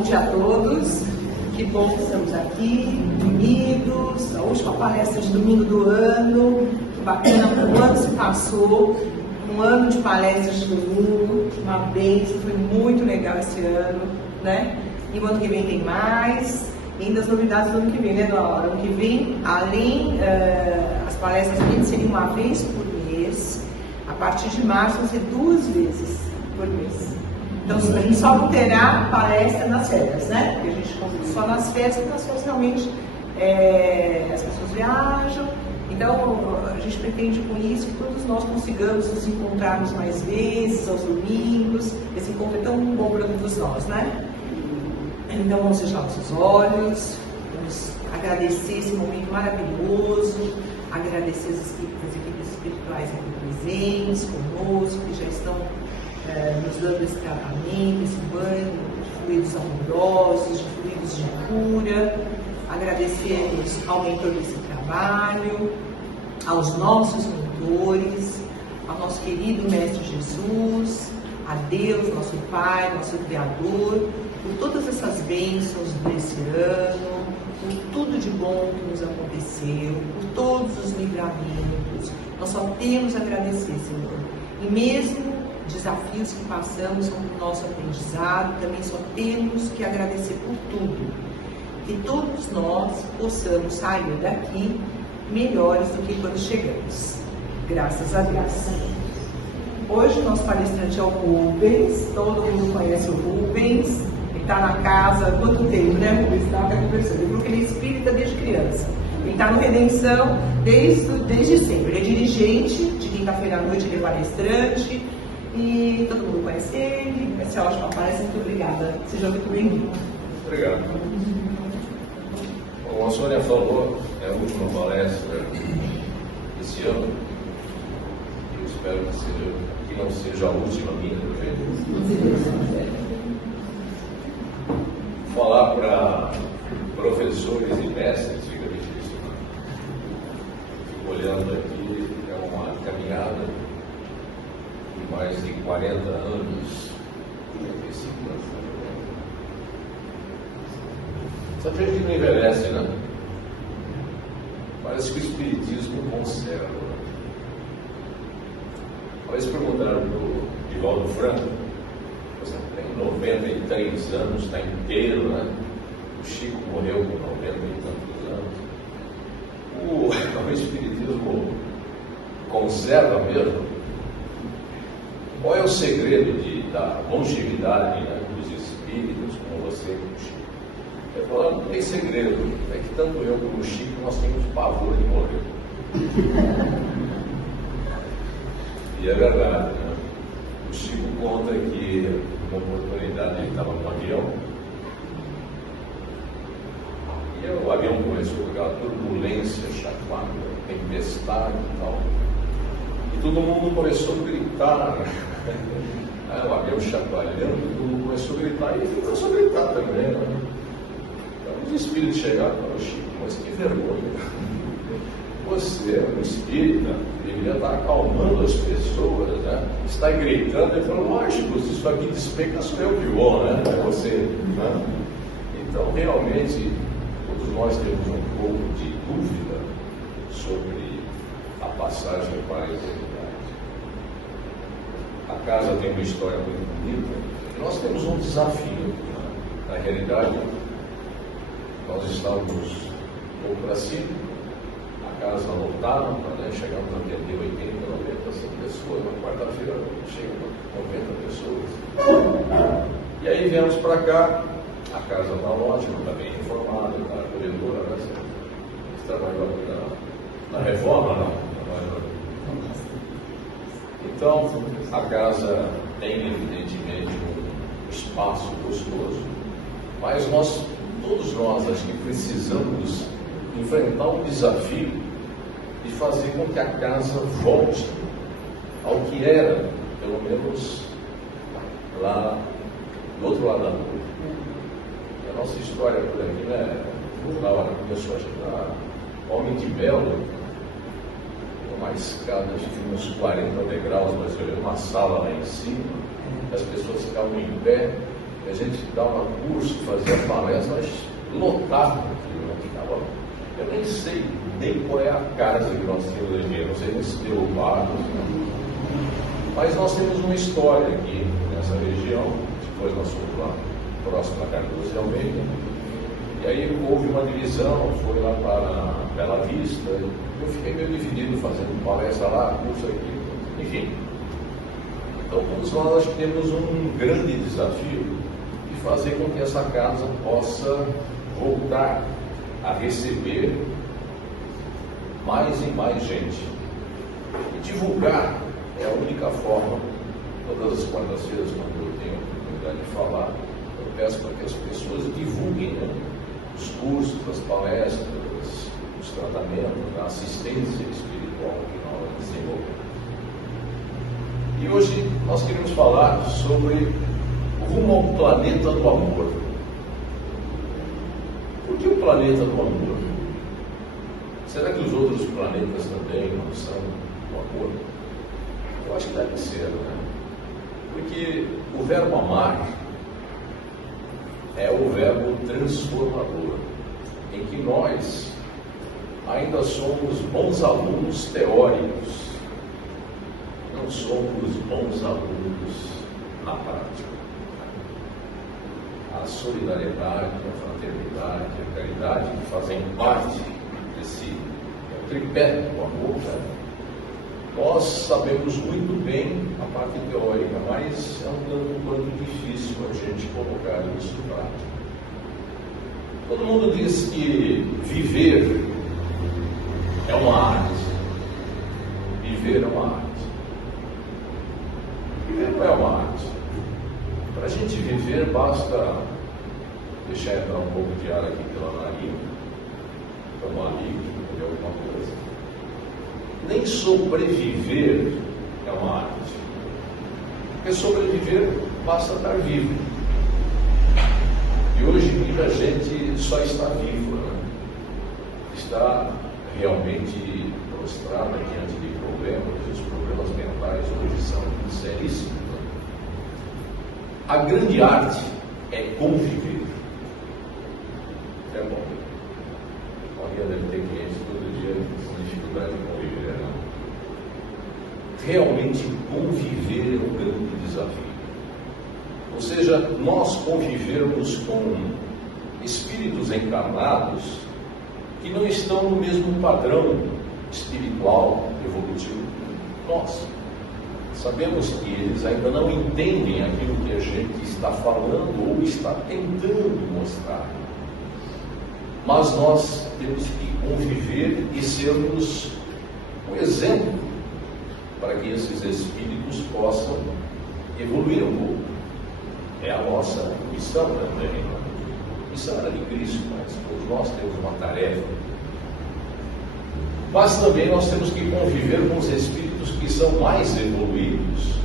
Bom dia a todos, que bom que estamos aqui, unidos, a última palestra de domingo do ano, que bacana, o ano se passou, um ano de palestras de domingo, uma bênção, foi muito legal esse ano, né? E o ano que vem tem mais, e ainda as novidades do ano que vem, né, Laura? Ano que vem, além, as palestras seriam uma vez por mês, a partir de março vão ser 2 vezes por mês. Então, a gente só não terá palestra nas férias, né? Porque a gente convida só nas férias, porque nas férias realmente as pessoas viajam. Então, a gente pretende com isso que todos nós consigamos nos encontrarmos mais vezes, aos domingos. Esse encontro é tão bom para todos nós, né? Então, vamos fechar nossos olhos, vamos agradecer esse momento maravilhoso, agradecer as equipes espirituais aqui presentes, conosco, que já estão nos dando esse tratamento, esse banho de fluidos amorosos, de fluidos de cura. Agradecemos ao mentor desse trabalho, aos nossos mentores, ao nosso querido Mestre Jesus, a Deus, nosso Pai, nosso Criador, por todas essas bênçãos desse ano, por tudo de bom que nos aconteceu, por todos os livramentos. Nós só temos a agradecer, Senhor. E mesmo desafios que passamos são do nosso aprendizado, também só temos que agradecer por tudo. Que todos nós possamos sair daqui melhores do que quando chegamos. Graças a Deus. Hoje o nosso palestrante é o Rubens, todo mundo conhece o Rubens, ele está na casa há quanto tempo, né, Rubens? Estava conversando, ele falou que ele é espírita desde criança. Ele está no Redenção desde sempre. Ele é dirigente, de quinta-feira à noite ele é palestrante, e todo mundo conhece ele. Vai ser ótima palestra, muito obrigada. Seja muito bem-vindo. Obrigado. Como a Sônia falou, é a última palestra desse ano. Eu espero que não seja a última minha, do jeito. Falar para professores e mestres fica difícil. Fico olhando aqui, é uma caminhada de mais de 40 anos, 35 anos. Essa gente que não envelhece, né? Parece que o Espiritismo conserva. Uma vez perguntaram para o Divaldo Franco, você tem 93 anos, está inteiro, né? O Chico morreu com 90 e tantos anos. O Espiritismo conserva mesmo? Qual é o segredo da longevidade, né, dos espíritos, como você, Chico? Eu falo, não tem segredo, é que tanto eu como o Chico nós temos pavor de morrer. E é verdade, né? O Chico conta que uma oportunidade ele estava no avião e o avião começou com aquela turbulência, chacoalhada, tempestade e tal. E todo mundo começou a gritar, né? Aí o avião chacoalhando, todo mundo começou a gritar e ele começou a gritar também, né? Os espíritos chegaram e falaram, Chico, mas que vergonha. Você é um espírita, deveria estar acalmando as pessoas, né? Está gritando. Ele falou, lógico, isso aqui despeca, sou eu que vou, né? É você, né? Então, realmente, todos nós temos um pouco de dúvida sobre a passagem para a eternidade. A casa tem uma história muito bonita. E nós temos um desafio, né? Na realidade, nós estávamos um pouco para cima, a casa lotada, né? Chegamos a atender 80, 90, 100 pessoas, na quarta-feira chegam 90 pessoas. E aí viemos para cá, a casa está ótima, está bem reformada, está acolhedora, né? Você trabalhou aqui na reforma, não? Então, a casa tem evidentemente um espaço gostoso, mas todos nós, acho que precisamos enfrentar o desafio de fazer com que a casa volte ao que era, pelo menos lá do outro lado da rua. A nossa história por aqui, né? Na hora que começou a chegar Homem de Belo, uma escada de uns 40 degraus, mas eu uma sala lá em cima, as pessoas ficavam em pé, a gente dava curso, fazia palestra, mas lotava aquilo, né? Eu nem sei nem qual é a casa que nós tínhamos aqui, não sei se deu o barco, mas nós temos uma história aqui nessa região. Depois nós fomos lá próximo da Cardoso de Almeida, e aí houve uma divisão, foi lá para Bela Vista, eu fiquei meio dividido fazendo palestra lá, curso aqui, enfim. Então todos nós acho que temos um grande desafio de fazer com que essa casa possa voltar a receber mais e mais gente. E divulgar é a única forma. Todas as quartas-feiras, quando eu tenho a oportunidade de falar, eu peço para que as pessoas divulguem, né, os cursos, as palestras, os tratamentos, a assistência espiritual que nós desenvolvemos. E hoje nós queremos falar sobre rumo ao planeta do amor. Por que o planeta do amor? Será que os outros planetas também não são do amor? Eu acho que deve ser, né? Porque o verbo amar é o verbo transformador, em que nós ainda somos bons alunos teóricos, não somos bons alunos na prática. A solidariedade, a fraternidade, a caridade, que fazem parte desse tripé do amor, né? Nós sabemos muito bem a parte teórica, mas é um tanto quanto difícil a gente colocar isso em prática. Todo mundo diz que viver é uma arte. Viver é uma arte. Viver não é uma arte. Para a gente viver, basta deixar entrar um pouco de ar aqui pela nariz, tomar líquido, comer alguma coisa. Nem sobreviver é uma arte. Porque sobreviver basta estar vivo. E hoje muita gente só está viva, né? Está realmente prostrada diante de problemas, e os problemas mentais hoje são seríssimos. A grande arte é conviver. É bom. Alguém deve ter clientes todo dia com dificuldade de conviver, não? Realmente conviver é um grande desafio. Ou seja, nós convivermos com espíritos encarnados que não estão no mesmo padrão espiritual, evolutivo que nós. Sabemos que eles ainda não entendem aquilo que a gente está falando ou está tentando mostrar. Mas nós temos que conviver e sermos um exemplo para que esses espíritos possam evoluir um pouco. É a nossa missão também. A missão era de Cristo, mas todos nós temos uma tarefa. Mas também nós temos que conviver com os espíritos que são mais evoluídos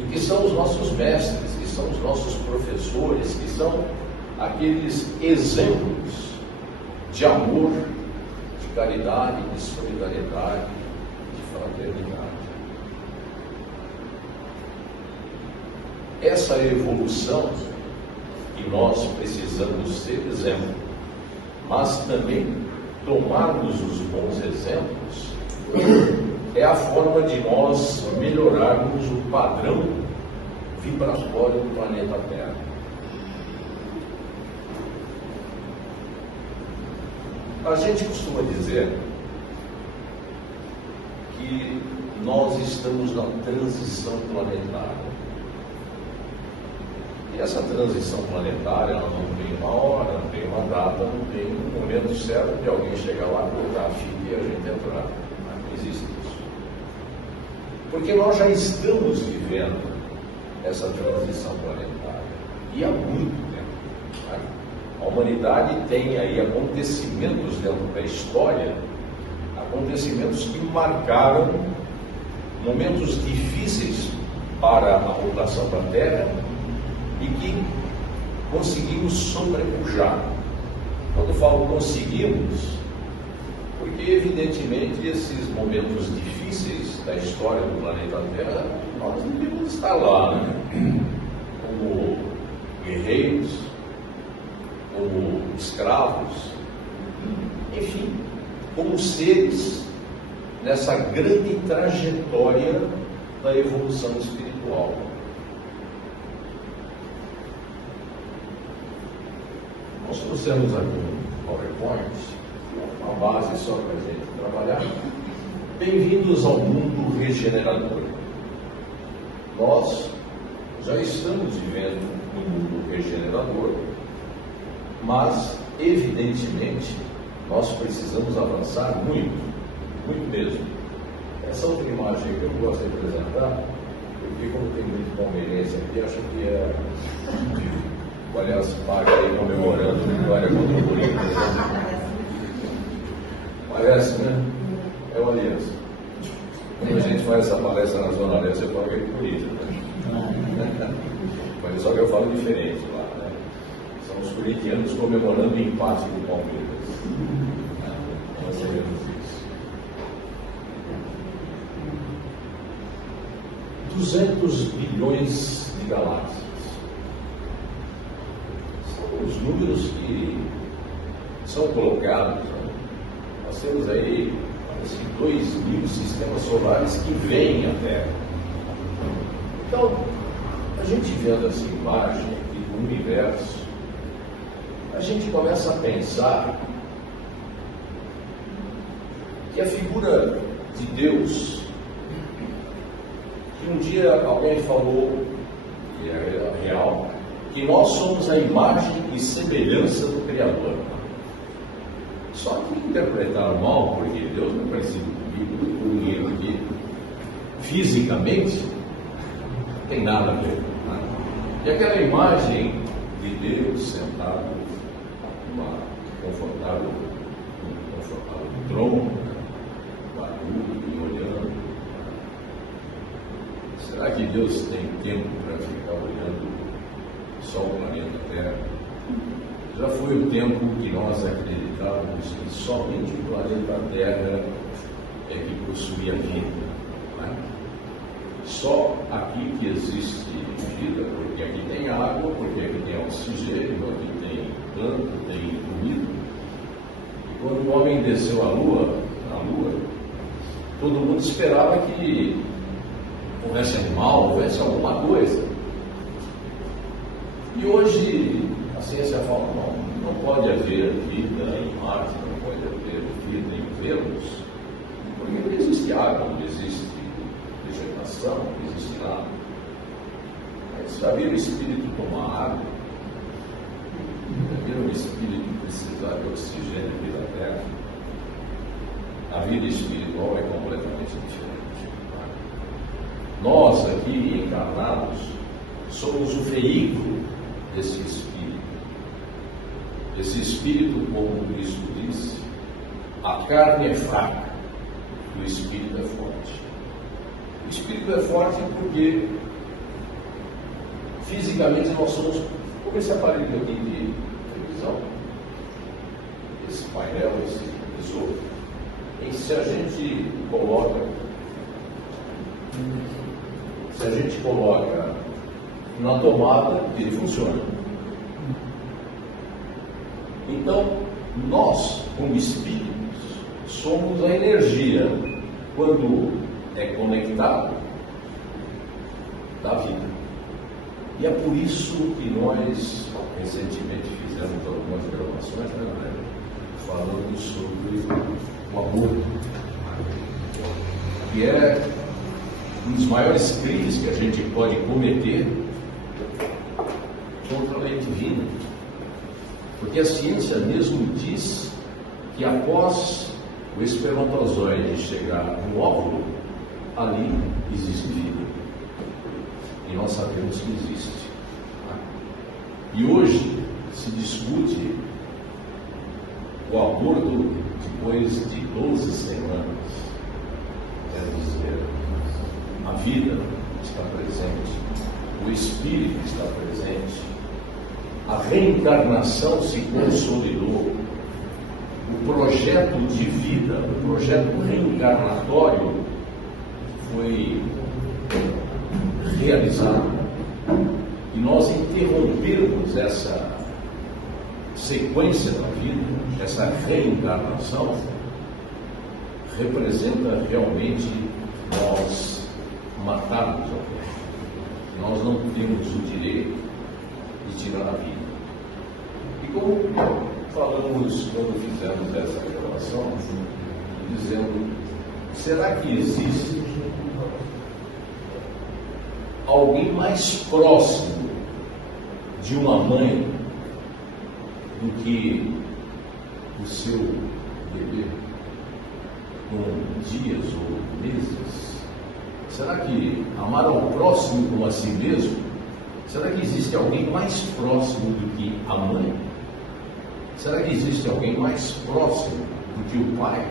e que são os nossos mestres, que são os nossos professores, que são aqueles exemplos de amor, de caridade, de solidariedade, de fraternidade. Essa evolução que nós precisamos ser exemplo, mas também tomarmos os bons exemplos é a forma de nós melhorarmos o padrão vibratório do planeta Terra. A gente costuma dizer que nós estamos na transição planetária. E essa transição planetária, ela não tem uma hora, não tem uma data, não tem um momento certo de alguém chegar lá, colocar a fita e a gente entrar. Não existe isso. Porque nós já estamos vivendo essa transição planetária. E há muito tempo. Né? A humanidade tem aí acontecimentos dentro da história, acontecimentos que marcaram momentos difíceis para a população da Terra, e que conseguimos sobrepujar. Quando eu falo conseguimos, porque evidentemente esses momentos difíceis da história do planeta Terra, nós não devemos estar lá, né? Como guerreiros reinos, como escravos, enfim, como seres nessa grande trajetória da evolução espiritual. Nós trouxemos aqui um PowerPoint, uma base só para a gente trabalhar. Bem-vindos ao mundo regenerador. Nós já estamos vivendo um mundo regenerador, mas, evidentemente, nós precisamos avançar muito, muito mesmo. Essa outra imagem que eu gosto de apresentar, porque como tem muito palmeirense aqui, acho que é o Allianz Parque aí comemorando a vitória contra o Corinthians. Parece, né? É o Allianz. Quando a gente faz essa palestra na Zona Leste, você fala que é o Corinthians, né? Mas só que eu falo diferente lá, né? São os corintianos comemorando o empate do Palmeiras. Nós sabemos isso. 200 bilhões de galáxias. São os números que são colocados. Né? Nós temos aí, parece que 2.000 sistemas solares que vêm à Terra. Então, a gente vendo essa imagem aqui do universo, a gente começa a pensar que a figura de Deus, que um dia alguém falou, e é real, que nós somos a imagem e semelhança do Criador. Só que interpretaram mal, porque Deus não é parecido comigo, com ninguém aqui. Fisicamente, não tem nada a ver. Né? E aquela imagem de Deus sentado num confortável trono, barulho e olhando. Será que Deus tem tempo para ficar olhando só o planeta Terra? Já foi o tempo que nós acreditávamos que somente o planeta Terra é que possuía vida. Né? Só aqui que existe vida, porque aqui tem água, porque aqui tem oxigênio, aqui tem planta, tem comida. E quando o homem desceu na Lua, todo mundo esperava que houvesse animal, houvesse alguma coisa. E hoje a ciência fala, não pode haver vida em Marte, não pode haver vida em Vênus, porque não existe água, não existe vegetação, não existe nada. Mas já viram o espírito tomar água? Já viram o espírito precisar de oxigênio aqui da Terra? A vida espiritual é completamente diferente. Nós aqui encarnados somos o veículo desse espírito. Esse espírito, como Cristo disse, a carne é fraca, o espírito é forte. O espírito é forte porque fisicamente nós somos como esse aparelho aqui de televisão, esse painel, esse visor. E se a gente coloca na tomada, ele funciona. Então, nós, como espíritos, somos a energia, quando é conectado, da vida. E é por isso que nós, recentemente, fizemos algumas gravações, né, falando sobre o aborto, que é um dos maiores crimes que a gente pode cometer contra a lei divina. Porque a ciência mesmo diz que após o espermatozoide chegar no óvulo, ali existe vida. E nós sabemos que existe. E hoje se discute o aborto depois de 12 semanas. Quer dizer, a vida está presente, o espírito está presente, a reencarnação se consolidou, o projeto de vida, o projeto reencarnatório foi realizado e nós interrompermos essa sequência da vida, essa reencarnação, representa realmente nós matarmos alguém. Nós não temos o direito de tirar a vida. E como falamos quando fizemos essa revelação, dizendo, será que existe alguém mais próximo de uma mãe do que o seu bebê, com dias ou meses? Será que amar ao próximo como a si mesmo, será que existe alguém mais próximo do que a mãe? Será que existe alguém mais próximo do que o pai?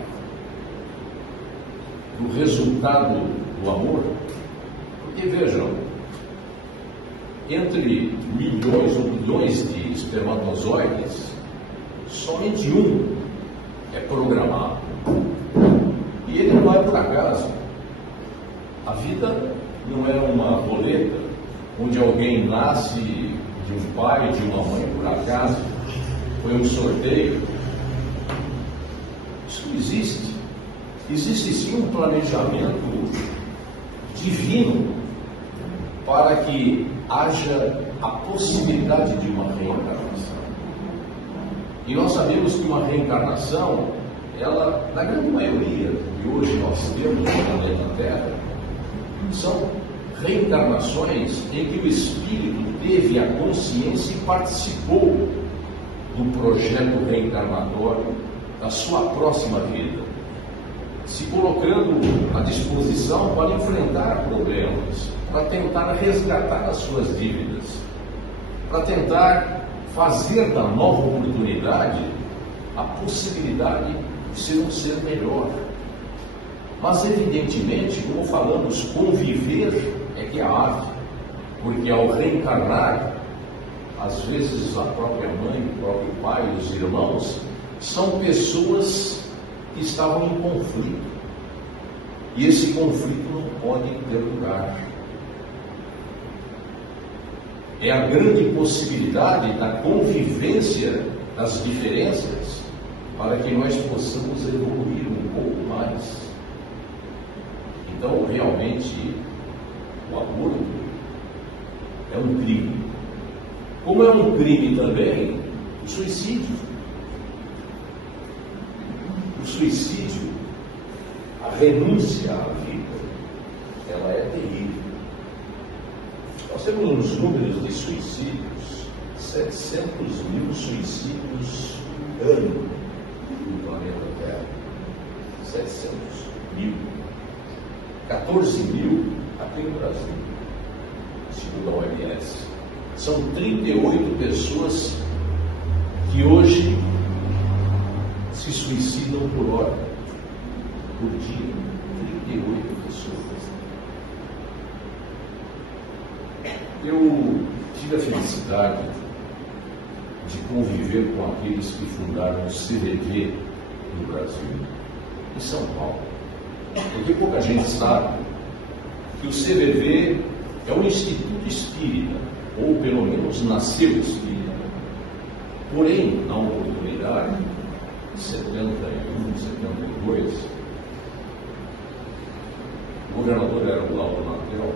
Do resultado do amor? Porque vejam, entre milhões ou bilhões de espermatozoides, somente um é programado. E ele não vai por acaso. A vida não é uma roleta onde alguém nasce de um pai, de uma mãe por acaso, foi um sorteio. Isso não existe. Existe sim um planejamento divino para que haja a possibilidade de uma reencarnação. E nós sabemos que uma reencarnação, ela, na grande maioria que hoje nós temos no planeta Terra, são reencarnações em que o espírito teve a consciência e participou do projeto reencarnatório da sua próxima vida, se colocando à disposição para enfrentar problemas, para tentar resgatar as suas dívidas, para tentar fazer da nova oportunidade a possibilidade de ser um ser melhor. Mas evidentemente, como falamos, conviver é que é a arte, porque ao reencarnar, às vezes a própria mãe, o próprio pai, os irmãos, são pessoas que estavam em conflito. E esse conflito não pode ter lugar. É a grande possibilidade da convivência das diferenças para que nós possamos evoluir um pouco mais. Então, realmente, o aborto é um crime. Como é um crime também o suicídio. O suicídio, a renúncia à vida, ela é terrível. Nós temos uns números de suicídios, 700 mil suicídios ano no planeta Terra. 700 mil. 14 mil aqui no Brasil, segundo a OMS. São 38 pessoas que hoje se suicidam por hora, por dia. 38 pessoas. Eu tive a felicidade de conviver com aqueles que fundaram o CVV no Brasil, em São Paulo. Porque pouca gente sabe que o CVV é um instituto espírita, ou pelo menos nasceu espírita. Porém, na oportunidade, em 71, 72, o governador era o Laudo Natel,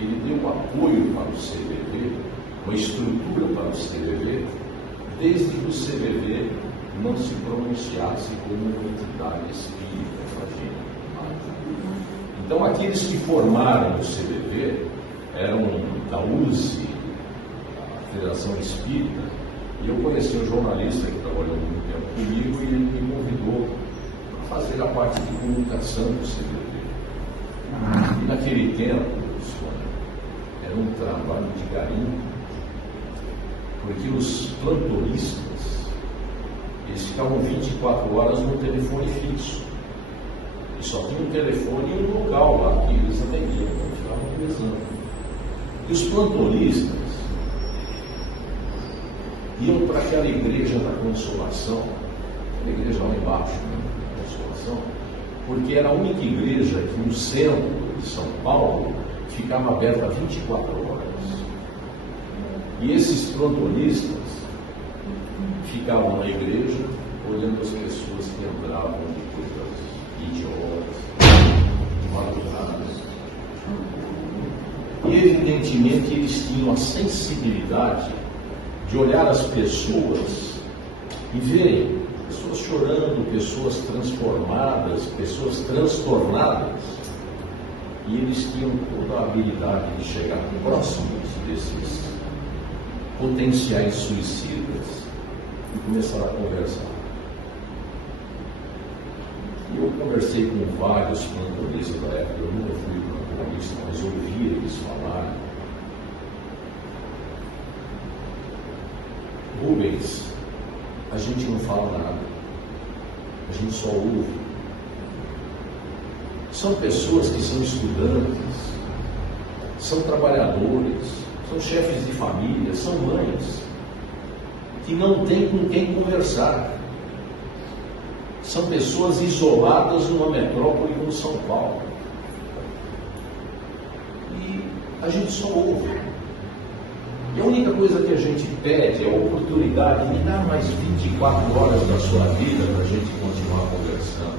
ele deu apoio para o CVV, uma estrutura para o CVV, desde que o CVV não se pronunciasse como uma entidade espírita, imagina. Então, aqueles que formaram o CVV eram da USE, a Federação Espírita, e eu conheci um jornalista que trabalhou muito tempo comigo e ele me convidou para fazer a parte de comunicação do CVV. E naquele tempo, era um trabalho de garimpo, porque os plantonistas, eles ficavam 24 horas no telefone fixo. E só tinha um telefone e um local lá que eles atendiam, então ficavam conversando. E os plantonistas iam para aquela igreja da Consolação, a igreja lá embaixo, né, da Consolação, porque era a única igreja que no centro de São Paulo ficava aberta 24 horas. E esses plantonistas ficavam na igreja olhando as pessoas que entravam de coisas idiotas, malucadas. E evidentemente eles tinham a sensibilidade de olhar as pessoas e verem pessoas chorando, pessoas transformadas, pessoas transtornadas. E eles tinham toda a habilidade de chegar próximos desses potenciais suicidas e começar a conversar. E eu conversei com vários plantonistas da época. Eu nunca fui plantonista, mas ouvi eles falarem. Rubens, a gente não fala nada, a gente só ouve. São pessoas que são estudantes, são trabalhadores, são chefes de família, são mães, que não têm com quem conversar. São pessoas isoladas numa metrópole como São Paulo. E a gente só ouve. E a única coisa que a gente pede é a oportunidade de dar mais 24 horas da sua vida para a gente continuar conversando.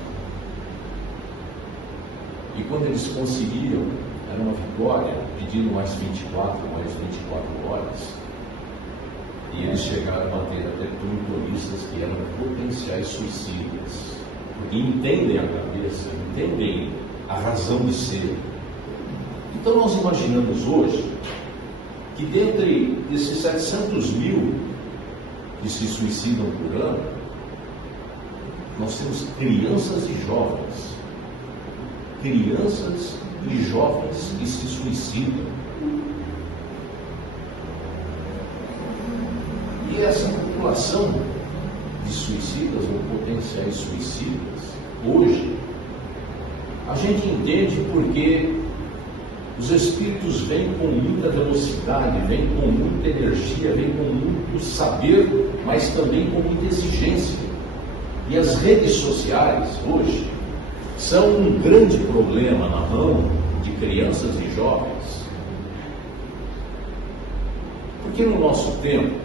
E quando eles conseguiam, era uma vitória, pedindo mais 24 horas. E eles chegaram a ter até plantonistas que eram potenciais suicidas. Porque entendem a cabeça, entendem a razão de ser. Então nós imaginamos hoje que dentre esses 700 mil que se suicidam por ano, nós temos crianças e jovens. Crianças e jovens que se suicidam. E essa população de suicidas ou potenciais suicidas, hoje, a gente entende porque os espíritos vêm com muita velocidade, vêm com muita energia, vêm com muito saber, mas também com muita exigência. E as redes sociais, hoje, são um grande problema na mão de crianças e jovens. Porque no nosso tempo,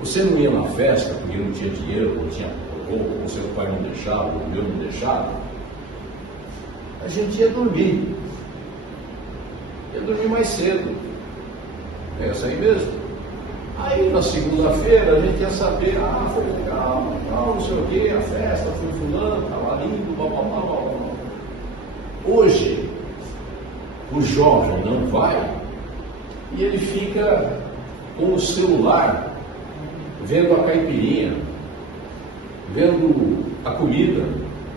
você não ia na festa porque não tinha dinheiro, não tinha roupa, ou seu pai não deixava, ou o meu não deixava. A gente ia dormir. Ia dormir mais cedo. É essa aí mesmo. Aí na segunda-feira a gente ia saber, foi legal, não sei o que, a festa, foi fulano, estava lindo, blá blá blá blá. Hoje, o jovem não vai e ele fica com o celular vendo a caipirinha, vendo a comida,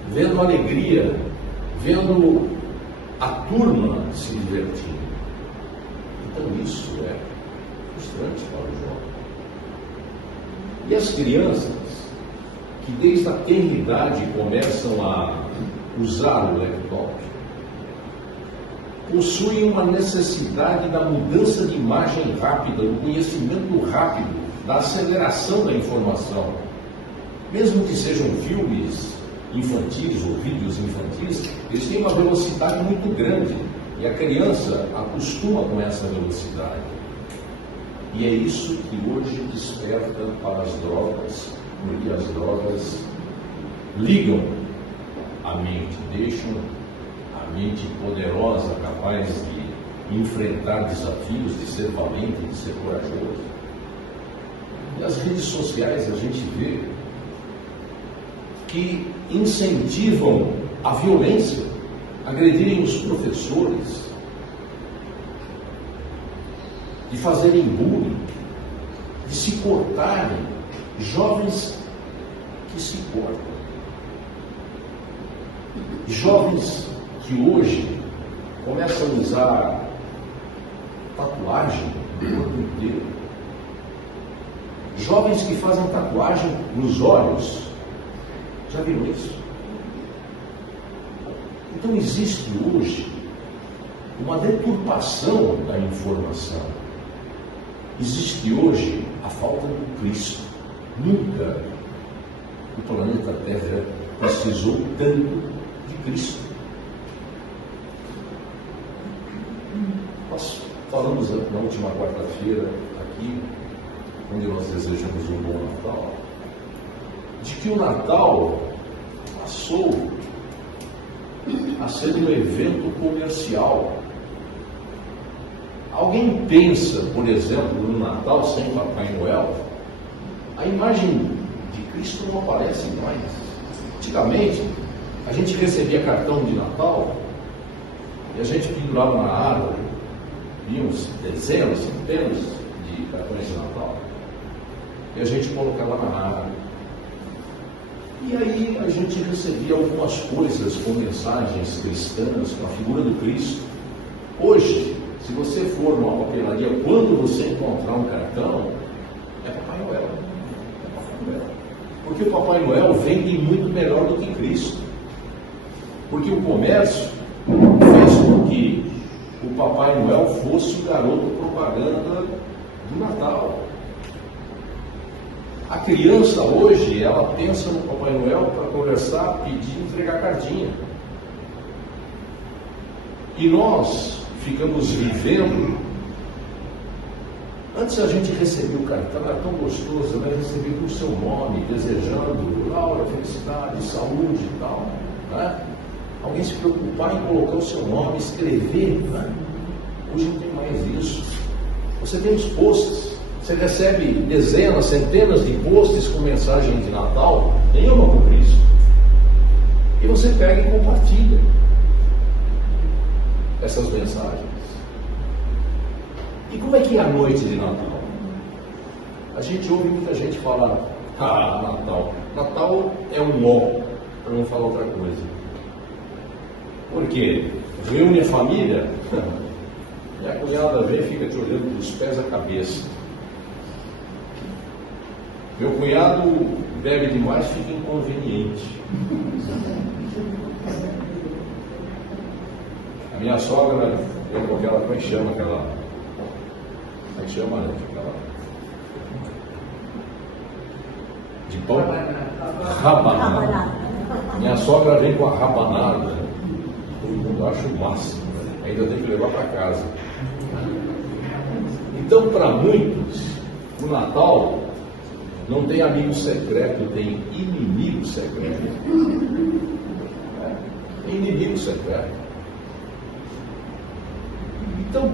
vendo a alegria, vendo a turma se divertindo. Então isso é frustrante para o jovem. E as crianças, que desde a tenridade começam a usar o laptop, possuem uma necessidade da mudança de imagem rápida, do conhecimento rápido, da aceleração da informação. Mesmo que sejam filmes infantis ou vídeos infantis, eles têm uma velocidade muito grande e a criança acostuma com essa velocidade. E é isso que hoje desperta para as drogas, porque as drogas ligam a mente, deixam a mente poderosa, capaz de enfrentar desafios, de ser valente, de ser corajoso. Nas redes sociais a gente vê que incentivam a violência, agredirem os professores, de fazerem bullying, de se cortarem, jovens que se cortam. Jovens que hoje começam a usar tatuagem no corpo inteiro. Jovens que fazem tatuagem nos olhos. Já viram isso? Então existe hoje uma deturpação da informação. Existe hoje a falta do Cristo. Nunca o planeta Terra precisou tanto de Cristo. Nós falamos na última quarta-feira aqui, onde nós desejamos um bom Natal, de que o Natal passou a ser um evento comercial. Alguém pensa, por exemplo, no Natal sem Papai Noel? A imagem de Cristo não aparece mais. Antigamente, a gente recebia cartão de Natal e a gente pendurava na árvore, víamos dezenas, centenas de cartões de Natal, e a gente colocava na árvore. E aí a gente recebia algumas coisas com mensagens cristãs, com a figura do Cristo. Hoje, se você for numa papelaria, quando você encontrar um cartão, é Papai Noel. É Papai Noel. Porque o Papai Noel vende muito melhor do que Cristo. Porque o comércio fez com que o Papai Noel fosse o garoto propaganda do Natal. A criança hoje, ela pensa no Papai Noel para conversar, pedir, entregar cartinha. E nós ficamos vivendo. Antes a gente recebia o cartão, era tão gostoso, né? Recebia com o seu nome, desejando Laura, felicidade, saúde e tal, né? Alguém se preocupar em colocar o seu nome, escrever, né? Hoje não tem mais isso. Você tem os posts, você recebe dezenas, centenas de posts com mensagem de Natal, nenhuma com Cristo. E você pega e compartilha essas mensagens. E como é que é a noite de Natal? A gente ouve muita gente falar, Natal. Natal é um nó, para não falar outra coisa. Por quê? Reúne a família, e a cunhada vem e fica te olhando dos pés à cabeça. Meu cunhado bebe demais, fica inconveniente. A minha sogra, eu com aquela, como é que chama aquela? Como é que chama, né? Aquela... De pão? Rabanada. Minha sogra vem com a rabanada. Todo mundo acha o máximo. Ainda tem que levar para casa. Então, para muitos, o Natal não tem amigo secreto, tem inimigo secreto. Inimigo secreto. Então,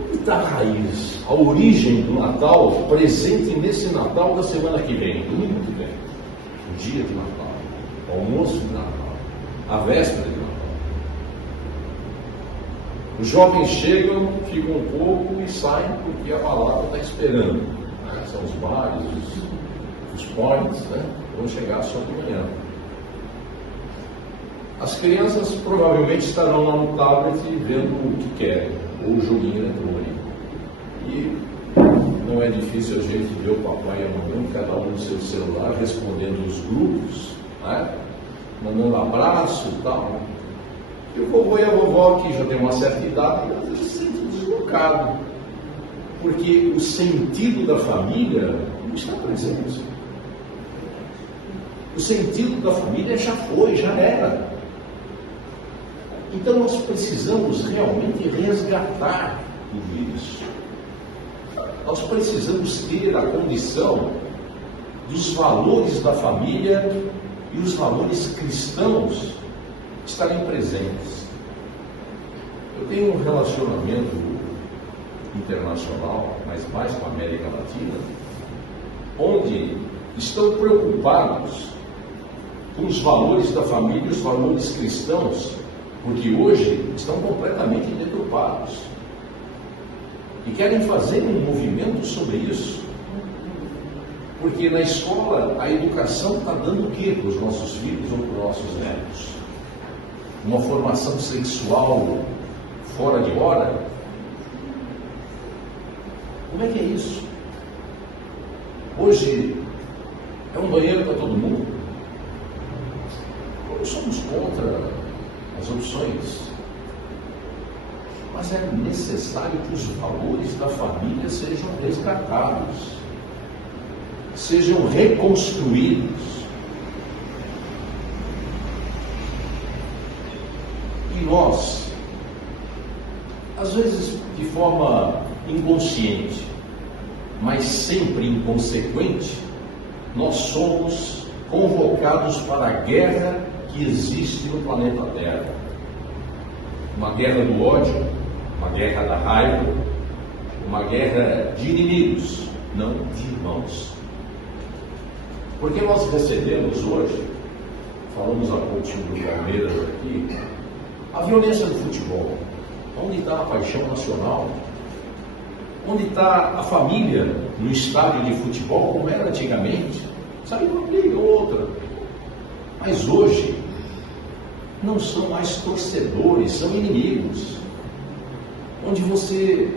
onde está a raiz, a origem do Natal, presente nesse Natal da semana que vem, domingo que vem, o dia de Natal, o almoço de Natal, a véspera de Natal. Os jovens chegam, ficam um pouco e saem porque a palavra está esperando. São os bares, os points, né? Vão chegar só de manhã. As crianças provavelmente estarão lá no tablet vendo o que querem, ou o joguinho eletrônico. E não é difícil a gente ver o papai e a mamãe, cada um no seu celular, respondendo os grupos, né? Mandando abraço e tal. E o vovô e a vovó, que já tem uma certa idade, se sentem deslocados, porque o sentido da família não está presente. O sentido da família já foi, já era. Então nós precisamos realmente resgatar tudo isso. Nós precisamos ter a condição dos valores da família e os valores cristãos estarem presentes. Eu tenho um relacionamento internacional, mas mais com a América Latina, onde estão preocupados com os valores da família e os valores cristãos, porque hoje estão completamente deturpados. E querem fazer um movimento sobre isso. Porque na escola a educação está dando o quê para os nossos filhos ou para os nossos netos? Uma formação sexual fora de hora? Como é que é isso? Hoje é um banheiro para todo mundo? Nós somos contra as opções, mas é necessário que os valores da família sejam resgatados, sejam reconstruídos. E nós às vezes de forma inconsciente, mas sempre inconsequente, nós somos convocados para a guerra que existe no planeta Terra. Uma guerra do ódio, uma guerra da raiva, uma guerra de inimigos, não de irmãos. Porque nós recebemos hoje, falamos há pouco sobre o Palmeiras aqui, a violência do futebol. Onde está a paixão nacional? Onde está a família no estádio de futebol, como era antigamente? Sabe, uma briga ou outra. Mas hoje, não são mais torcedores, são inimigos. Onde você,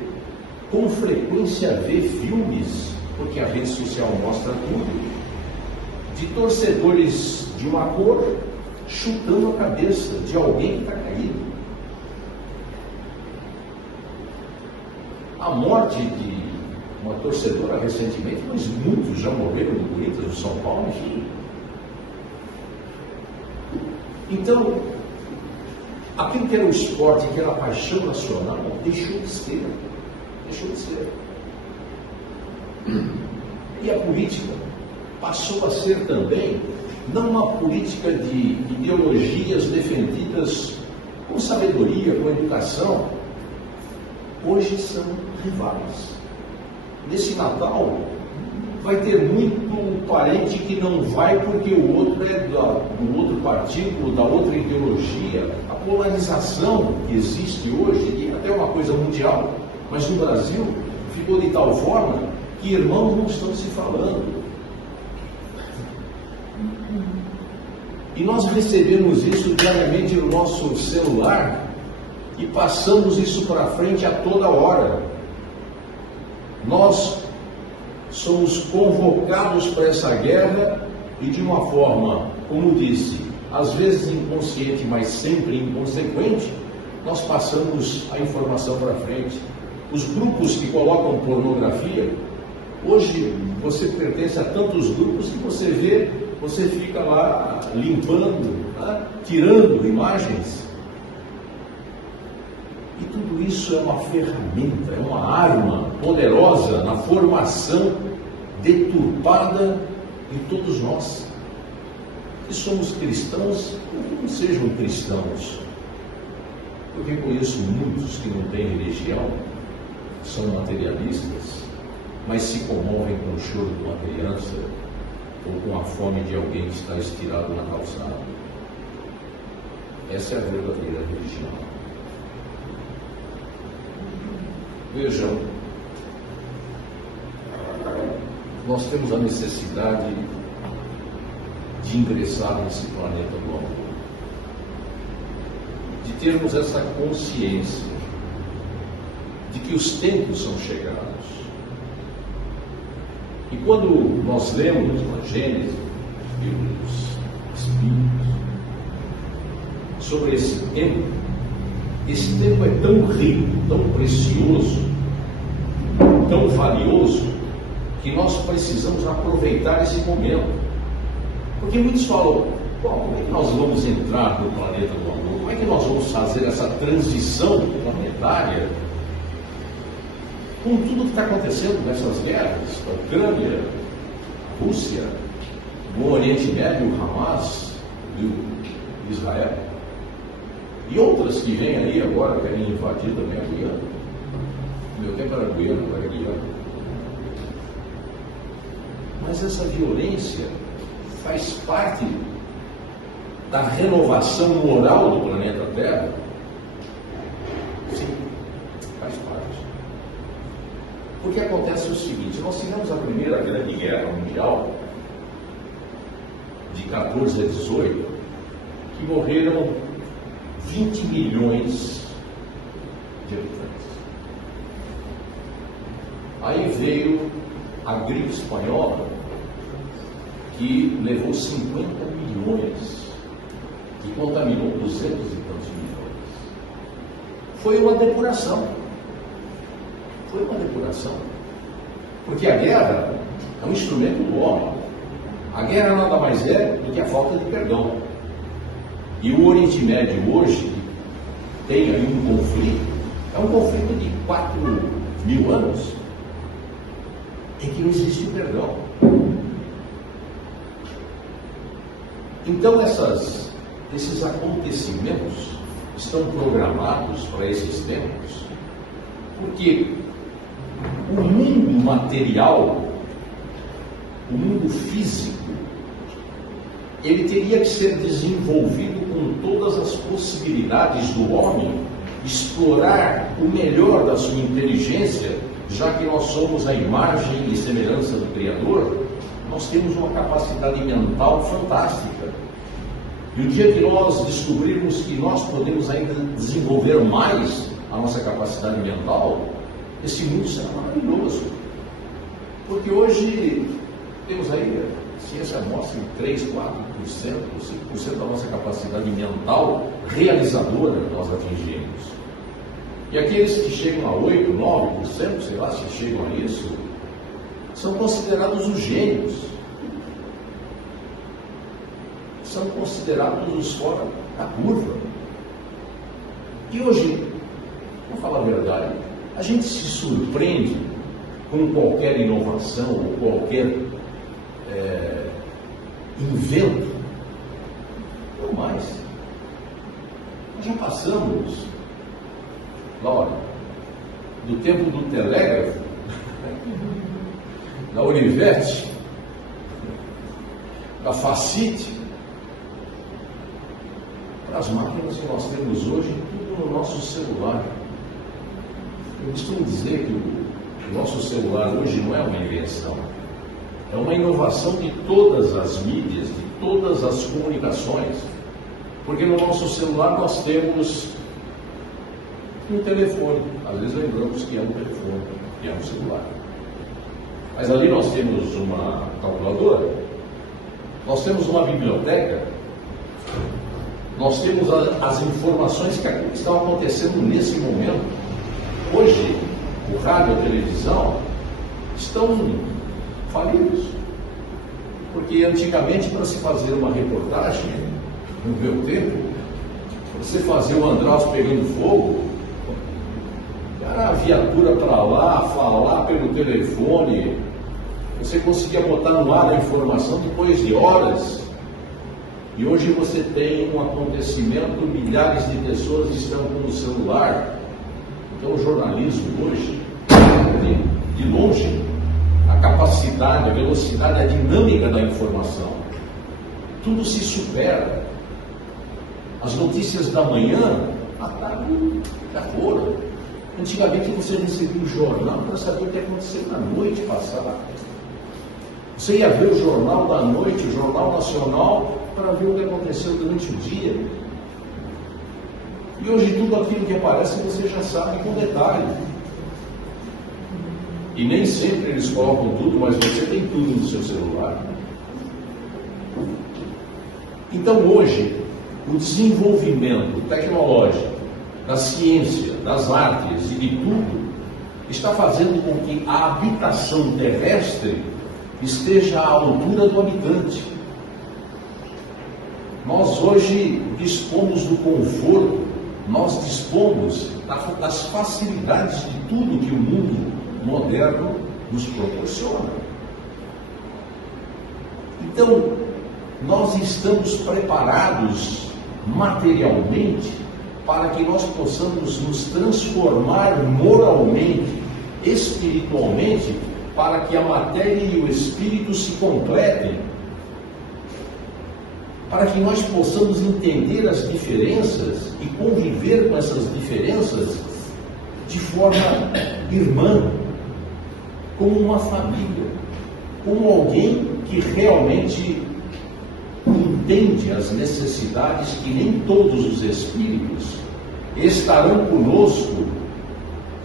com frequência, vê filmes, porque a rede social mostra tudo, de torcedores de uma cor chutando a cabeça de alguém que está caído. A morte de uma torcedora recentemente, mas muitos já morreram no Corinthians, no São Paulo, enfim. Então, aquilo que era o esporte, que era a paixão nacional, deixou de ser. Deixou de ser. E a política passou a ser também, não uma política de ideologias defendidas com sabedoria, com educação. Hoje são rivais. Nesse Natal, vai ter muito parente que não vai porque o outro é do outro partido, da outra ideologia. A polarização que existe hoje, até uma coisa mundial, mas no Brasil ficou de tal forma que irmãos não estão se falando. E nós recebemos isso diariamente no nosso celular e passamos isso para frente a toda hora. Nós somos convocados para essa guerra e de uma forma, como disse, às vezes inconsciente, mas sempre inconsequente, nós passamos a informação para frente. Os grupos que colocam pornografia, hoje você pertence a tantos grupos que você vê, você fica lá limpando, tá? Tirando imagens. E tudo isso é uma ferramenta, é uma arma poderosa na formação deturpada de todos nós. Que somos cristãos, ou que não sejam cristãos. Porque conheço muitos que não têm religião, são materialistas, mas se comovem com o choro de uma criança ou com a fome de alguém que está estirado na calçada. Essa é a verdadeira religião. Vejam, nós temos a necessidade de ingressar nesse planeta do amor, de termos essa consciência de que os tempos são chegados. E quando nós lemos na Gênesis, livro dos Espíritos, sobre esse tempo é tão rico, tão precioso, tão valioso, que nós precisamos aproveitar esse momento. Porque muitos falam, como é que nós vamos entrar no planeta do amor? Como é que nós vamos fazer essa transição planetária com tudo que está acontecendo nessas guerras, a Ucrânia, a Rússia, no Oriente Médio, o Hamas e o Israel, e outras que vêm aí agora, querem invadir também a Guiana. No meu tempo era Guiana, agora é Guiana. Mas essa violência faz parte da renovação moral do planeta Terra? Sim, faz parte. Porque acontece o seguinte, nós tivemos a primeira grande guerra mundial, de 14 a 18, que morreram 20 milhões de habitantes. Aí veio a gripe espanhola, que levou 50 milhões, que contaminou 200 e tantos milhões. Foi uma depuração. Foi uma depuração. Porque a guerra é um instrumento do homem. A guerra nada mais é do que a falta de perdão. E o Oriente Médio hoje tem aí um conflito, É um conflito de 4.000 anos em que não existe o perdão. Então esses acontecimentos estão programados para esses tempos, porque o mundo material, o mundo físico, ele teria que ser desenvolvido com todas as possibilidades do homem explorar o melhor da sua inteligência, já que nós somos a imagem e semelhança do Criador. Nós temos uma capacidade mental fantástica. E o dia que nós descobrirmos que nós podemos ainda desenvolver mais a nossa capacidade mental, esse mundo será maravilhoso. Porque hoje temos aí, a ciência mostra, 3, 4%, 5% da nossa capacidade mental realizadora nós atingimos. E aqueles que chegam a 8, 9%, sei lá se chegam a isso, são considerados os gênios. São considerados os fora da curva. E hoje, vamos falar a verdade, a gente se surpreende com qualquer inovação ou qualquer invento. Não mais. Nós já passamos, Laura, do tempo do telégrafo, da Olivetti, da Facite, para as máquinas que nós temos hoje, tudo no nosso celular. Eu costumo dizer que o nosso celular hoje não é uma invenção, é uma inovação de todas as mídias, de todas as comunicações, porque no nosso celular nós temos um telefone, às vezes lembramos que é um telefone, que é um celular, mas ali nós temos uma calculadora, nós temos uma biblioteca, nós temos as informações que estão acontecendo nesse momento. Hoje, o rádio e a televisão estão falidos, porque antigamente, para se fazer uma reportagem, no meu tempo, você fazer o Andraus pegando fogo, era a viatura para lá, falar pelo telefone, você conseguia botar no ar a informação depois de horas. E hoje você tem um acontecimento, milhares de pessoas estão com o celular. Então o jornalismo hoje, de longe, a capacidade, a velocidade, a dinâmica da informação, tudo se supera. As notícias da manhã, à tarde, já foram. Antigamente você recebia o jornal para saber o que aconteceu na noite passada. Você ia ver o jornal da noite, o Jornal Nacional, para ver o que aconteceu durante o dia. E hoje tudo aquilo que aparece você já sabe com detalhe. E nem sempre eles colocam tudo, mas você tem tudo no seu celular. Então hoje, o desenvolvimento tecnológico, da ciência, das artes e de tudo, está fazendo com que a habitação terrestre esteja à altura do habitante. Nós hoje dispomos do conforto, nós dispomos das facilidades de tudo que o mundo moderno nos proporciona. Então, nós estamos preparados materialmente para que nós possamos nos transformar moralmente, espiritualmente, para que a matéria e o espírito se completem, para que nós possamos entender as diferenças e conviver com essas diferenças de forma irmã, como uma família, como alguém que realmente entende as necessidades que nem todos os espíritos estarão conosco,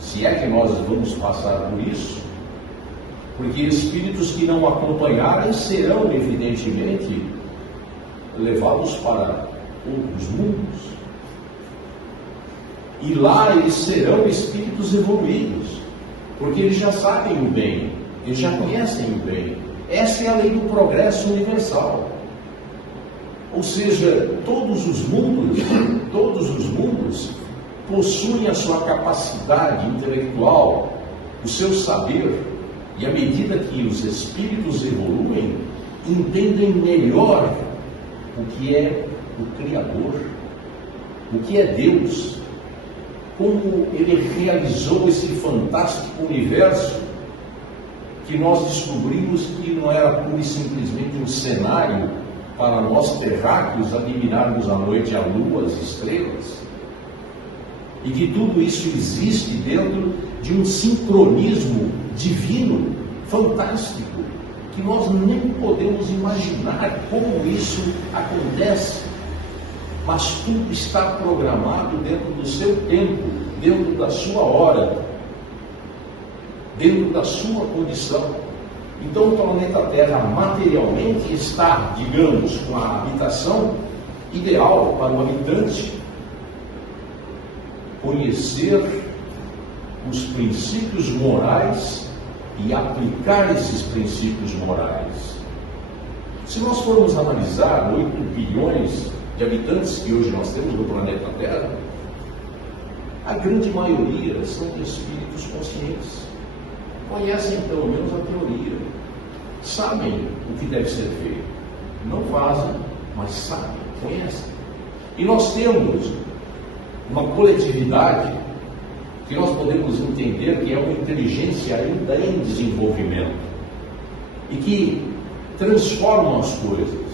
se é que nós vamos passar por isso, porque espíritos que não acompanharem serão, evidentemente, levados para outros mundos. E lá eles serão espíritos evoluídos, porque eles já sabem o bem, eles já conhecem o bem. Essa é a lei do progresso universal. Ou seja, todos os mundos possuem a sua capacidade intelectual, o seu saber, e à medida que os espíritos evoluem, entendem melhor o que é o Criador, o que é Deus, como Ele realizou esse fantástico universo que nós descobrimos que não era pura e simplesmente um cenário para nós terráqueos admirarmos à noite a lua, as estrelas, e que tudo isso existe dentro de um sincronismo divino, fantástico, que nós nem podemos imaginar como isso acontece, mas tudo está programado dentro do seu tempo, dentro da sua hora, dentro da sua condição. Então o planeta Terra materialmente está, digamos, com a habitação ideal para o habitante conhecer os princípios morais e aplicar esses princípios morais. Se nós formos analisar 8 bilhões de habitantes que hoje nós temos no planeta Terra, a grande maioria são de espíritos conscientes. Conhecem pelo menos a teoria, sabem o que deve ser feito. Não fazem, mas sabem, conhecem. E nós temos uma coletividade que nós podemos entender que é uma inteligência ainda em desenvolvimento e que transforma as coisas.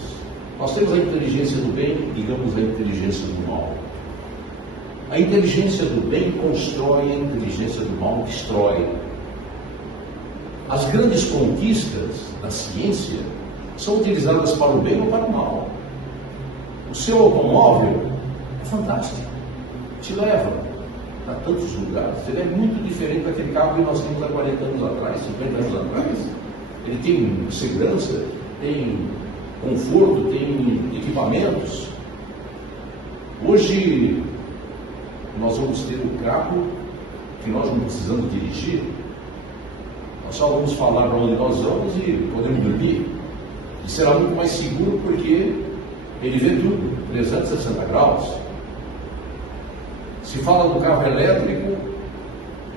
Nós temos a inteligência do bem, digamos a inteligência do mal. A inteligência do bem constrói, a inteligência do mal destrói. As grandes conquistas da ciência são utilizadas para o bem ou para o mal. O seu automóvel é fantástico, te leva a tantos lugares. Ele é muito diferente daquele carro que nós tínhamos há 40 anos atrás, 50 anos atrás. Ele tem segurança, tem conforto, tem equipamentos. Hoje nós vamos ter um carro que nós não precisamos dirigir. Nós só vamos falar para onde nós vamos e podemos dormir. E será muito mais seguro porque ele vê tudo, 360 graus. Se fala do carro elétrico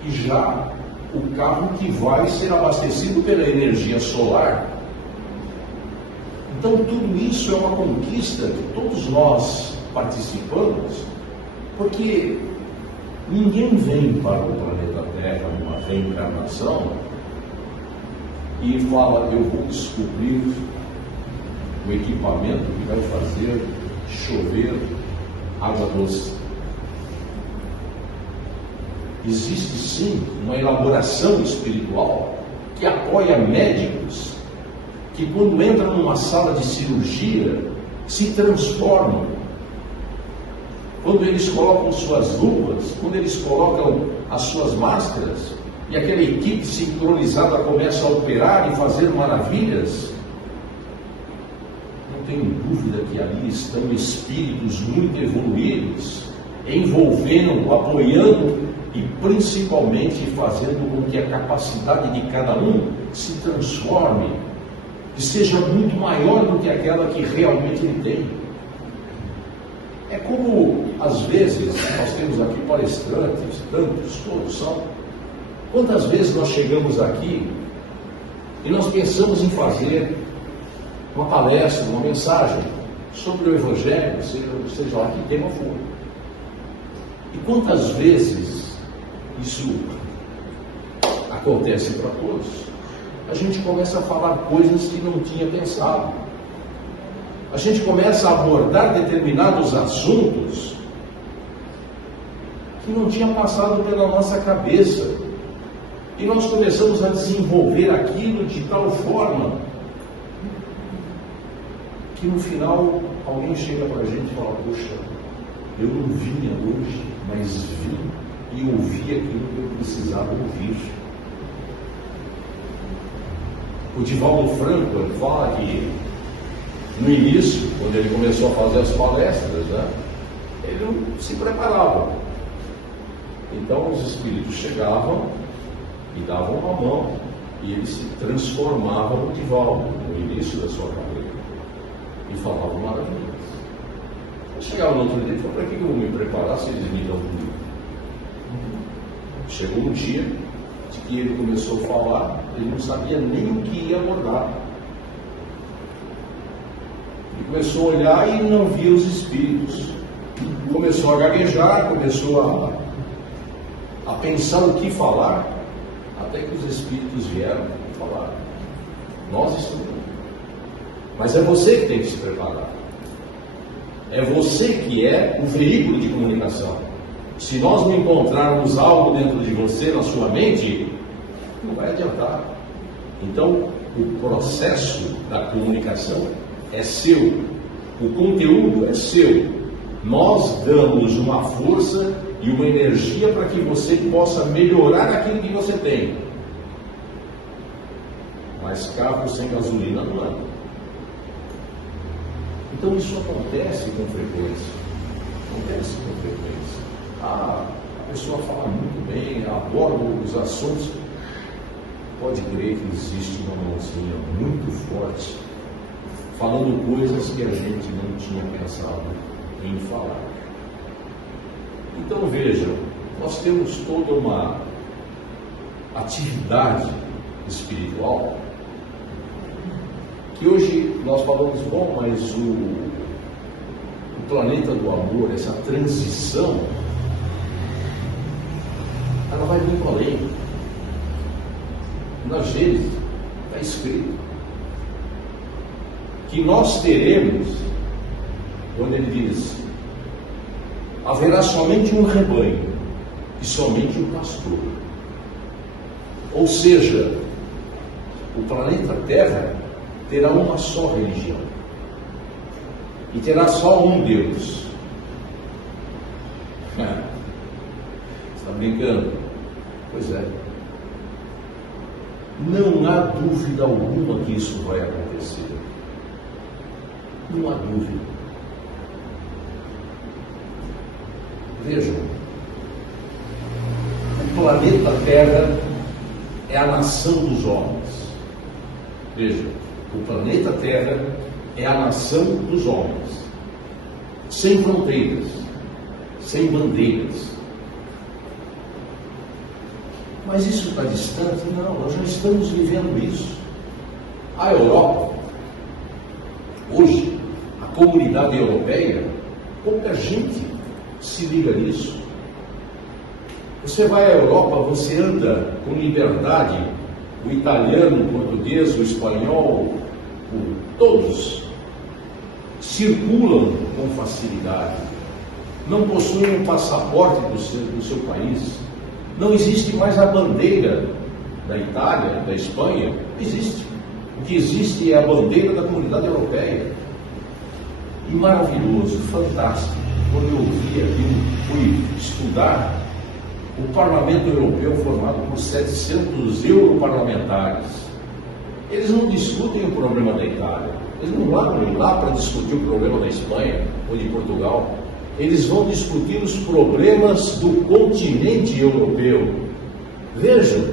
e já o carro que vai ser abastecido pela energia solar. Então tudo isso é uma conquista que todos nós participamos, porque ninguém vem para o planeta Terra numa reencarnação e fala, eu vou descobrir o equipamento que vai fazer chover água doce. Existe sim uma elaboração espiritual que apoia médicos que quando entram numa sala de cirurgia se transformam. Quando eles colocam suas luvas, quando eles colocam as suas máscaras e aquela equipe sincronizada começa a operar e fazer maravilhas, não tenho dúvida que ali estão espíritos muito evoluídos, envolvendo, apoiando e principalmente fazendo com que a capacidade de cada um se transforme e seja muito maior do que aquela que realmente ele tem. É como, às vezes, nós temos aqui palestrantes, tantos, todos são. Quantas vezes nós chegamos aqui e nós pensamos em fazer uma palestra, uma mensagem sobre o Evangelho, seja lá que tema for. E quantas vezes isso acontece para todos? A gente começa a falar coisas que não tinha pensado. A gente começa a abordar determinados assuntos que não tinha passado pela nossa cabeça. E nós começamos a desenvolver aquilo de tal forma que no final alguém chega para a gente e fala, poxa, eu não vinha hoje, mas vim e ouvi aquilo que eu precisava ouvir. O Divaldo Franco, ele fala que no início, quando ele começou a fazer as palestras, ele não se preparava. Então os espíritos chegavam e davam uma mão e ele se transformava no Divaldo, no início da sua carreira, e falava maravilhas. Eu chegava no outro dia e falava, para que eu vou me preparar se eles me dão tudo? Chegou um dia de que ele começou a falar, ele não sabia nem o que ia abordar. Ele começou a olhar e não via os espíritos. Começou a gaguejar, começou a pensar o que falar, até que os espíritos vieram falar. Nós estamos. Mas é você que tem que se preparar. É você que é o veículo de comunicação. Se nós não encontrarmos algo dentro de você, na sua mente, não vai adiantar. Então, o processo da comunicação é seu. O conteúdo é seu. Nós damos uma força e uma energia para que você possa melhorar aquilo que você tem. Mas carro sem gasolina não anda. Então isso acontece com frequência. Acontece com frequência. A pessoa fala muito bem, aborda os assuntos. Pode crer que existe uma mãozinha muito forte falando coisas que a gente não tinha pensado em falar. Então vejam, nós temos toda uma atividade espiritual que hoje nós falamos, bom, mas o planeta do amor, essa transição, ela vai muito além. Na Gênesis está escrito que nós teremos, quando ele diz, haverá somente um rebanho e somente um pastor. Ou seja, o planeta Terra terá uma só religião e terá só um Deus. Está brincando? Pois é. Não há dúvida alguma que isso vai acontecer. Não há dúvida. Vejam, o planeta Terra é a nação dos homens. Vejam, o planeta Terra é a nação dos homens, sem fronteiras, sem bandeiras. Mas isso está distante? Não, nós já estamos vivendo isso. A Europa, hoje, a comunidade europeia, pouca gente se liga nisso. Você vai à Europa, você anda com liberdade, o italiano, o português, o espanhol, todos circulam com facilidade, não possuem um passaporte do seu país, não existe mais a bandeira da Itália, da Espanha, não existe. O que existe é a bandeira da comunidade europeia. E maravilhoso, fantástico, quando eu vi aquilo, fui estudar o Parlamento Europeu formado por 700 europarlamentares. Eles não discutem o problema da Itália, eles não vão lá para discutir o problema da Espanha ou de Portugal. Eles vão discutir os problemas do continente europeu. Vejam,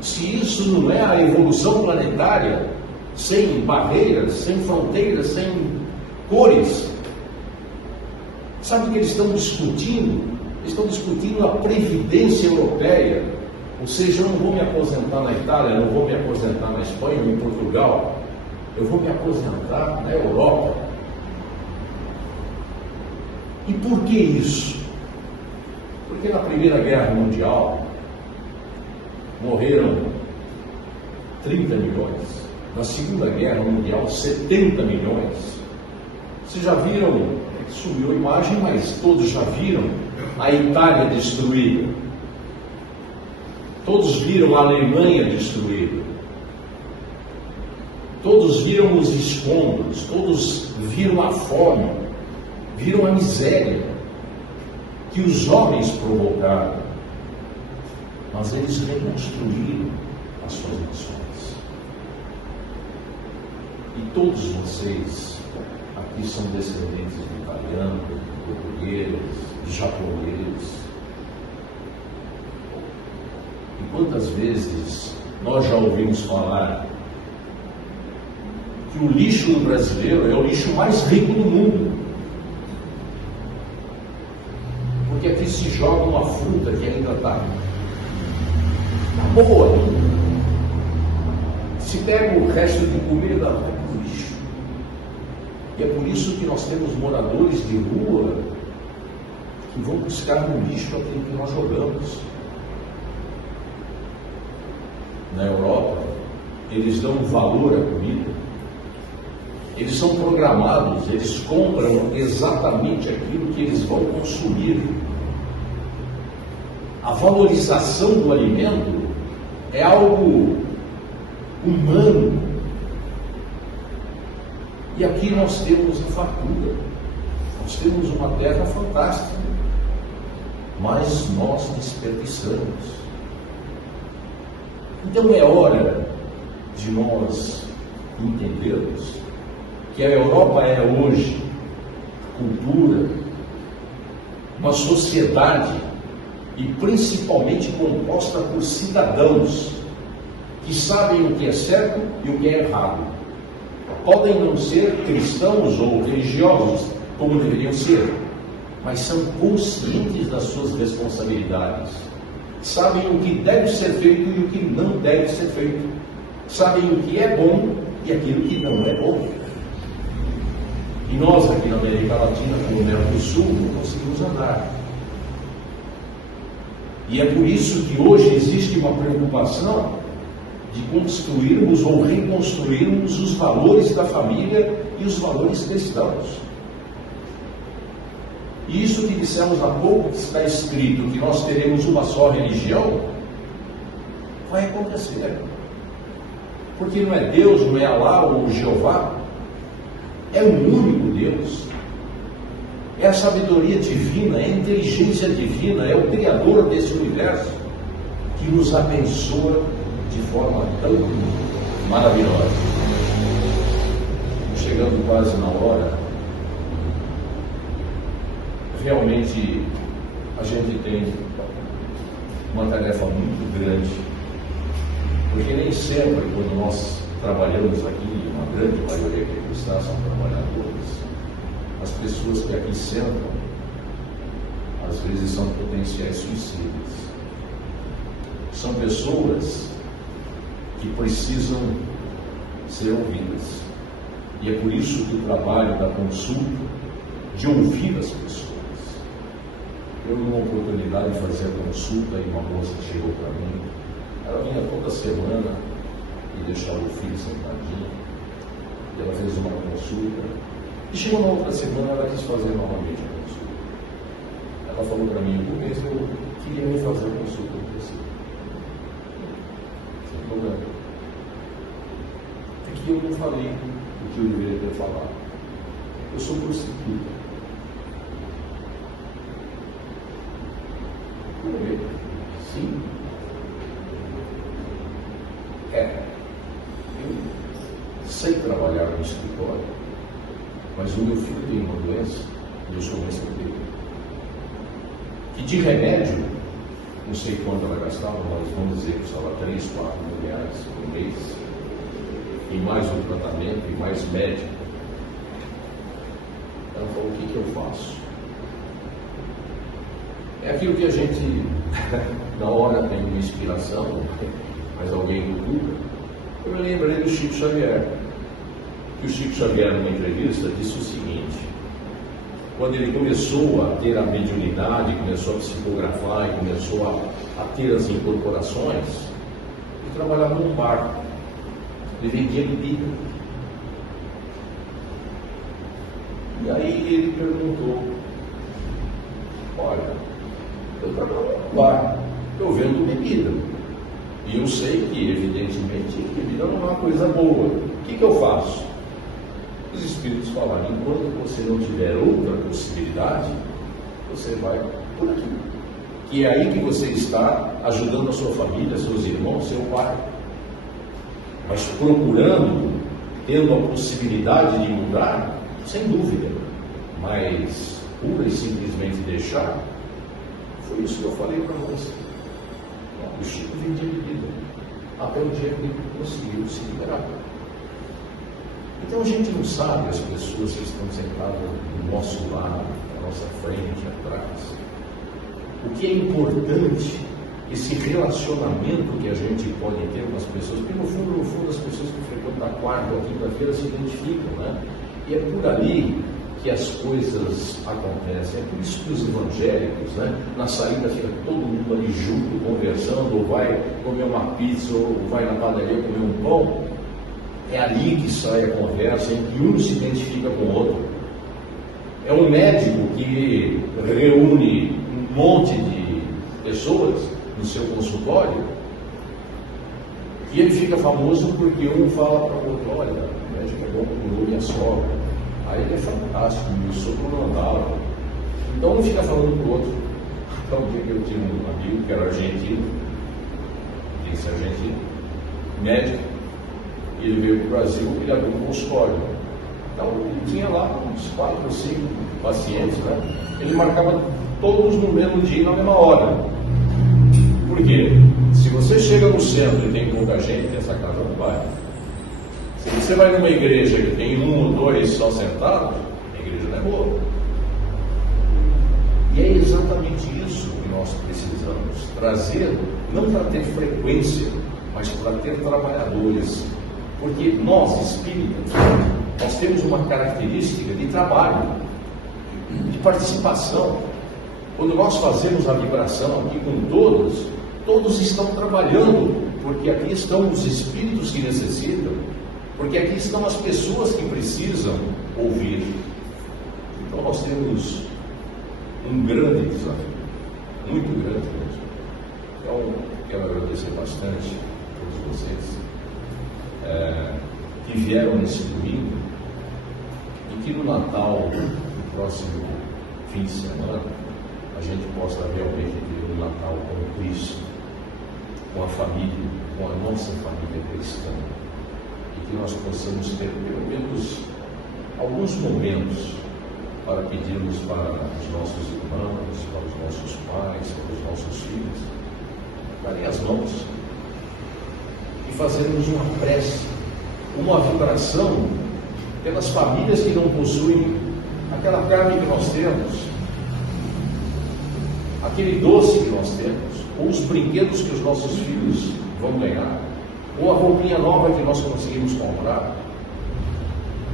se isso não é a evolução planetária, sem barreiras, sem fronteiras, sem cores. Sabe o que eles estão discutindo? Eles estão discutindo a previdência europeia. Ou seja, eu não vou me aposentar na Itália, eu não vou me aposentar na Espanha ou em Portugal. Eu vou me aposentar na Europa. E por que isso? Porque na Primeira Guerra Mundial morreram 30 milhões. Na Segunda Guerra Mundial, 70 milhões. Vocês já viram, subiu a imagem, mas todos já viram a Itália destruída. Todos viram a Alemanha destruída. Todos viram os escombros, todos viram a fome, viram a miséria que os homens provocaram. Mas eles reconstruíram as suas nações. E todos vocês aqui são descendentes de italianos, de portugueses, de japoneses. E quantas vezes nós já ouvimos falar que o lixo do brasileiro é o lixo mais rico do mundo? Porque aqui e se joga uma fruta que ainda está boa. Se pega o resto de comida, vai para o lixo. E é por isso que nós temos moradores de rua que vão buscar no lixo aquilo que nós jogamos. Na Europa, eles dão valor à comida. Eles são programados, eles compram exatamente aquilo que eles vão consumir. A valorização do alimento é algo humano. E aqui nós temos a fartura. Nós temos uma terra fantástica, mas nós desperdiçamos. Então é hora de nós entendermos que a Europa é hoje cultura, uma sociedade e principalmente composta por cidadãos que sabem o que é certo e o que é errado. Podem não ser cristãos ou religiosos como deveriam ser, mas são conscientes das suas responsabilidades. Sabem o que deve ser feito e o que não deve ser feito. Sabem o que é bom e aquilo que não é bom. E nós aqui na América Latina, como o Mercosul, não conseguimos andar. E é por isso que hoje existe uma preocupação de construirmos ou reconstruirmos os valores da família e os valores cristãos. E isso que dissemos há pouco, que está escrito que nós teremos uma só religião, vai acontecer. Porque não é Deus, não é Alá ou Jeová, é um único Deus. É a sabedoria divina, é a inteligência divina, é o Criador desse universo que nos abençoa de forma tão maravilhosa. Chegando quase na hora, realmente a gente tem uma tarefa muito grande, porque nem sempre, quando nós trabalhamos aqui, uma grande maioria que está são trabalhadores, as pessoas que aqui sentam, às vezes são potenciais suicidas. São pessoas que precisam ser ouvidas. E é por isso que o trabalho da consulta, de ouvir as pessoas. Eu, numa oportunidade de fazer a consulta, e uma moça chegou para mim, ela vinha toda semana e deixava o filho sentadinho, e ela fez uma consulta, e chegou na outra semana, ela quis fazer novamente a consulta. Ela falou para mim, no mês eu queria me fazer a consulta com você. Sem problema. É que eu não falei o que eu deveria ter falado. Eu sou prostituta. Sim. Eu sei trabalhar no escritório, mas o meu filho tem uma doença e eu sou recebeiro. E de remédio, não sei quanto ela gastava, mas vamos dizer que custava 3, 4 mil reais por mês, e mais o tratamento, e mais médico. Ela falou, o que eu faço? É aquilo que a gente, na hora, tem uma inspiração, mas alguém cultura. Eu me lembrei do Chico Xavier. Que o Chico Xavier, numa entrevista, disse o seguinte: quando ele começou a ter a mediunidade, começou a psicografar e começou a ter as incorporações, ele trabalhava num bar, ele vendia bebida. E aí ele perguntou: olha, eu trabalho num bar, eu vendo bebida, e eu sei que, evidentemente, bebida não é uma coisa boa. O que eu faço? Os espíritos falaram, enquanto você não tiver outra possibilidade, você vai por aqui. Que é aí que você está ajudando a sua família, seus irmãos, seu pai. Mas procurando, tendo a possibilidade de mudar, sem dúvida. Mas pura e simplesmente deixar, foi isso que eu falei para você. O Chico vendia bebida, até o dia que ele conseguiu se liberar. Então a gente não sabe as pessoas que estão sentadas do nosso lado, à nossa frente, atrás. o que é importante, esse relacionamento que a gente pode ter com as pessoas, porque no fundo as pessoas que frequentam a quarta ou a quinta-feira se identificam, né? E é por ali que as coisas acontecem. É por isso que os evangélicos, né, na saída fica todo mundo ali junto, conversando, ou vai comer uma pizza, ou vai na padaria comer um pão. É ali que sai a conversa, em que um se identifica com o outro. É um médico que reúne um monte de pessoas no seu consultório e ele fica famoso porque um fala para o outro: olha, o médico é bom que curou minha sogra, aí ele é fantástico, meu sogro não andava. Então um fica falando para o outro. Então eu tinha um amigo que era argentino, esse argentino, médico, e ele veio para o Brasil, ele abriu um consultório. Então ele tinha lá uns 4 ou 5 pacientes, né? Ele marcava todos no mesmo dia e na mesma hora. Por quê? Se você chega no centro e tem pouca gente, essa casa não vai. Se você vai numa igreja que tem 1 ou 2 só sentados, a igreja não é boa. E é exatamente isso que nós precisamos trazer, não para ter frequência, mas para ter trabalhadores. Porque nós, espíritas, nós temos uma característica de trabalho, de participação. Quando nós fazemos a vibração aqui com todos, todos estão trabalhando, porque aqui estão os espíritos que necessitam, porque aqui estão as pessoas que precisam ouvir. Então nós temos um grande desafio, muito grande mesmo. Então, quero agradecer bastante a todos vocês que vieram nesse domingo e que no Natal, no próximo fim de semana, a gente possa realmente ter um Natal com Cristo, com a família, com a nossa família cristã, e que nós possamos ter pelo menos alguns momentos para pedirmos para os nossos irmãos, para os nossos pais, para os nossos filhos, darem as mãos e fazermos uma prece, uma vibração pelas famílias que não possuem aquela carne que nós temos, aquele doce que nós temos, ou os brinquedos que os nossos filhos vão ganhar, ou a roupinha nova que nós conseguimos comprar.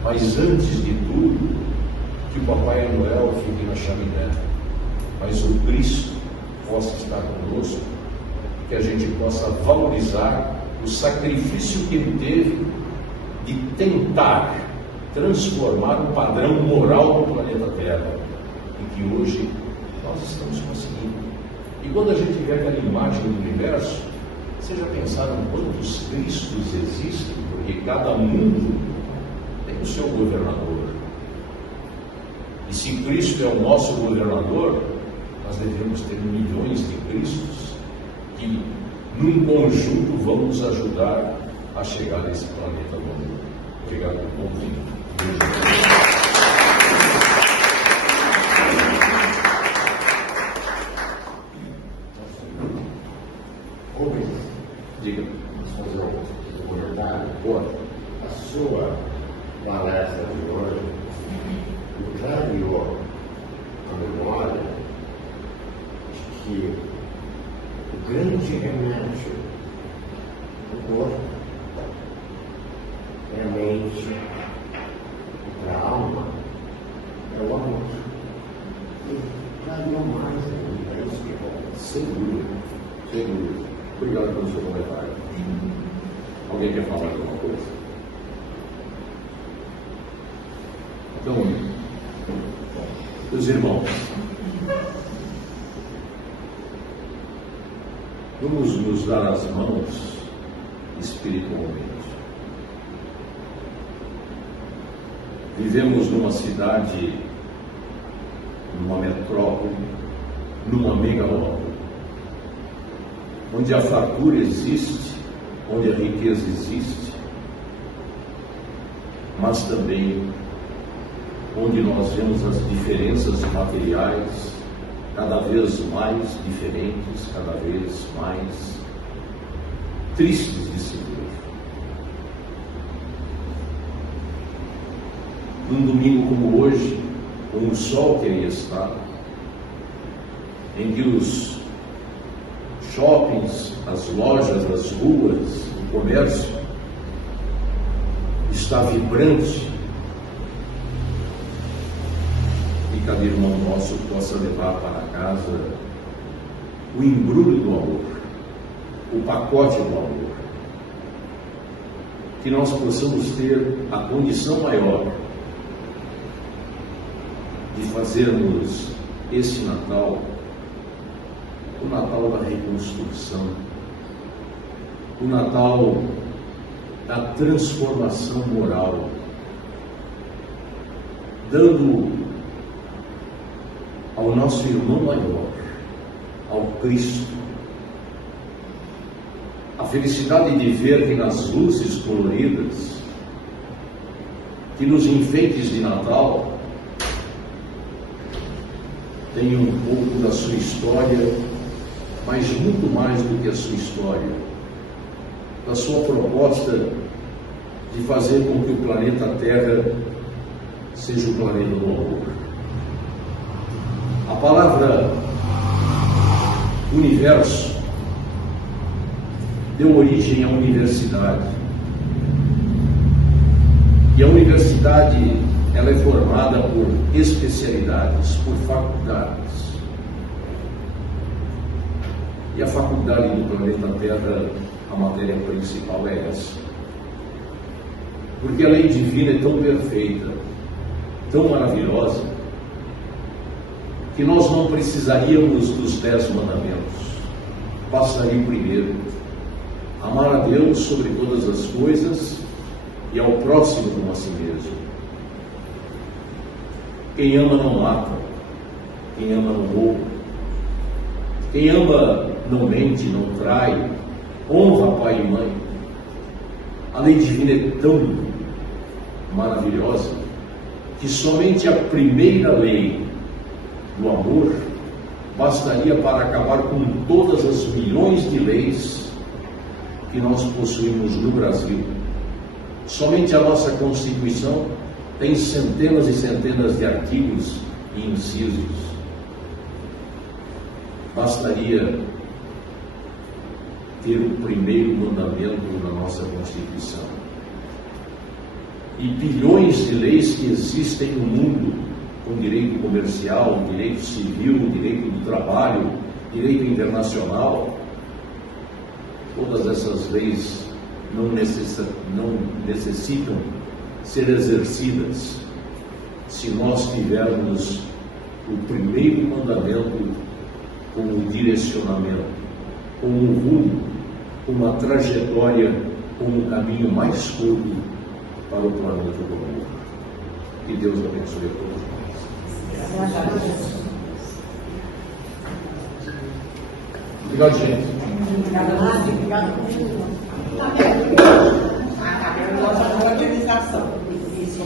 Mas antes de tudo, que o Papai Noel fique na chaminé, mas o Cristo possa estar conosco, que a gente possa valorizar o sacrifício que ele teve de tentar transformar o padrão moral do planeta Terra, e que hoje nós estamos conseguindo. E quando a gente vê aquela imagem do universo, vocês já pensaram quantos Cristos existem? Porque cada mundo tem o seu governador. E se Cristo é o nosso governador, nós devemos ter milhões de Cristos que, num conjunto, vão nos ajudar a chegar nesse planeta mundo. Obrigado por convite. Diga. Vamos fazer um comentário. A sua palestra de hoje clareou a memória de que o grande remédio do corpo é a mente, e para a alma é o amor. E clareou mais ainda, é isso que é bom. Sem dúvida, sem dúvida. Obrigado pelo seu comentário. Alguém quer falar alguma coisa? Então, meus irmãos, vamos nos dar as mãos espiritualmente. Vivemos numa cidade, numa metrópole, numa megalópole, onde a fartura existe, onde a riqueza existe, mas também onde nós vemos as diferenças materiais cada vez mais diferentes, cada vez mais tristes de se ver. Num domingo como hoje, com o sol que aí está, em que os shoppings, as lojas, as ruas, o comércio está vibrante, e cada irmão nosso possa levar para casa o embrulho do amor, o pacote do amor, que nós possamos ter a condição maior de fazermos esse Natal o Natal da reconstrução, o Natal da transformação moral, dando ao nosso irmão maior, ao Cristo, a felicidade de ver que nas luzes coloridas, que nos enfeites de Natal, tem um pouco da sua história, mas muito mais do que a sua história, da sua proposta de fazer com que o planeta Terra seja o planeta do amor. A palavra universo deu origem à universidade. E a universidade, ela é formada por especialidades, por faculdades. E a faculdade do planeta Terra, a matéria principal é essa. Porque a lei divina é tão perfeita, tão maravilhosa, que nós não precisaríamos dos 10 mandamentos. Bastaria o primeiro: amar a Deus sobre todas as coisas e ao próximo como a si mesmo. Quem ama não mata, quem ama não rouba, quem ama não mente, não trai, honra pai e mãe. A lei divina é tão maravilhosa que somente a primeira lei do amor bastaria para acabar com todas as milhões de leis que nós possuímos no Brasil. Somente a nossa Constituição tem centenas e centenas de artigos e incisos. Bastaria ter o primeiro mandamento na nossa Constituição. E bilhões de leis que existem no mundo, com direito comercial, direito civil, direito do trabalho, direito internacional, todas essas leis não necessitam ser exercidas se nós tivermos o primeiro mandamento como direcionamento, como um rumo, uma trajetória, como um caminho mais curto para o planeta do amor. Que Deus abençoe a todos nós. Obrigado, gente. Obrigada. A nossa boa administração. Isso,